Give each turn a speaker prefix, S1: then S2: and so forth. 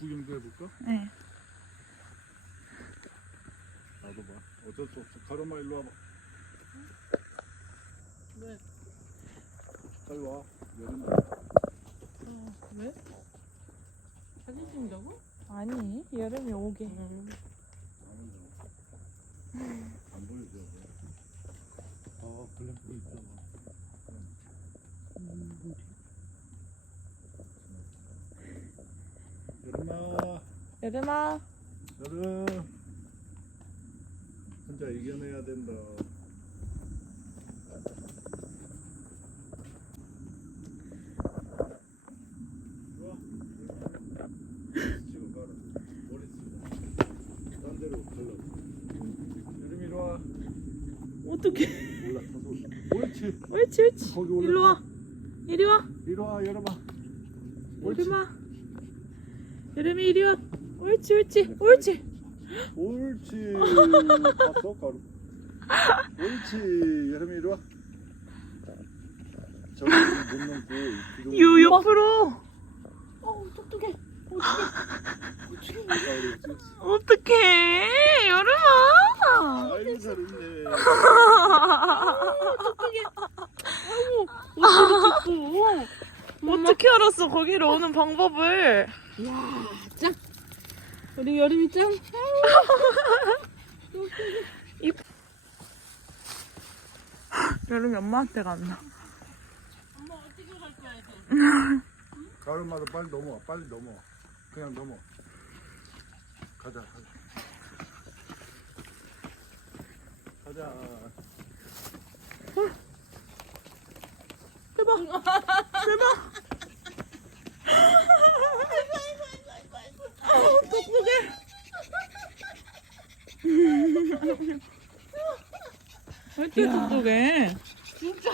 S1: 구경도 해볼까?
S2: 네.
S1: 나도 봐. 어쩔 수 없어. 가로마 일로 와봐.
S3: 왜?
S1: 빨리 와. 여름아.
S3: 어, 왜? 사진 찍는다고?
S2: 아니 여름이 오게.
S1: 안 보여 여름아,
S2: 여름아.
S1: 여름. 혼자 이겨내야 된다.
S2: 어떡해.
S1: 올라타서. 옳지.
S2: 옳지 옳지.
S1: 거기 올라.
S2: 일로 와. 이리 와.
S1: 이리 와, 여름아. 옳지.
S2: 여름아. 여름이 이리 와. 옳지 옳지 옳지.
S1: 옳지. 봤어, 가루. 옳지. 여름이 이리 와. 저기 못 넘고. 뒤로
S2: 유 옆으로.
S3: 어, 똑똑해.
S1: 가을이
S2: 어떡해. 여름아.
S1: 아이고 잘했네.
S2: 어떻게 알았어 거기로 오는 방법을.
S3: 야, 짱. 우리 여름이 짱.
S2: 여름이 엄마한테 갔나?
S3: 엄마 어떻게 갈 거야, 이제?
S1: 가을마다 빨리 넘어와. 빨리 넘어와. 그냥 넘어. 가자. 가자. 가자.
S2: 대박. 대박. 똑똑해. 왜 이렇게 똑똑해?
S3: 진짜.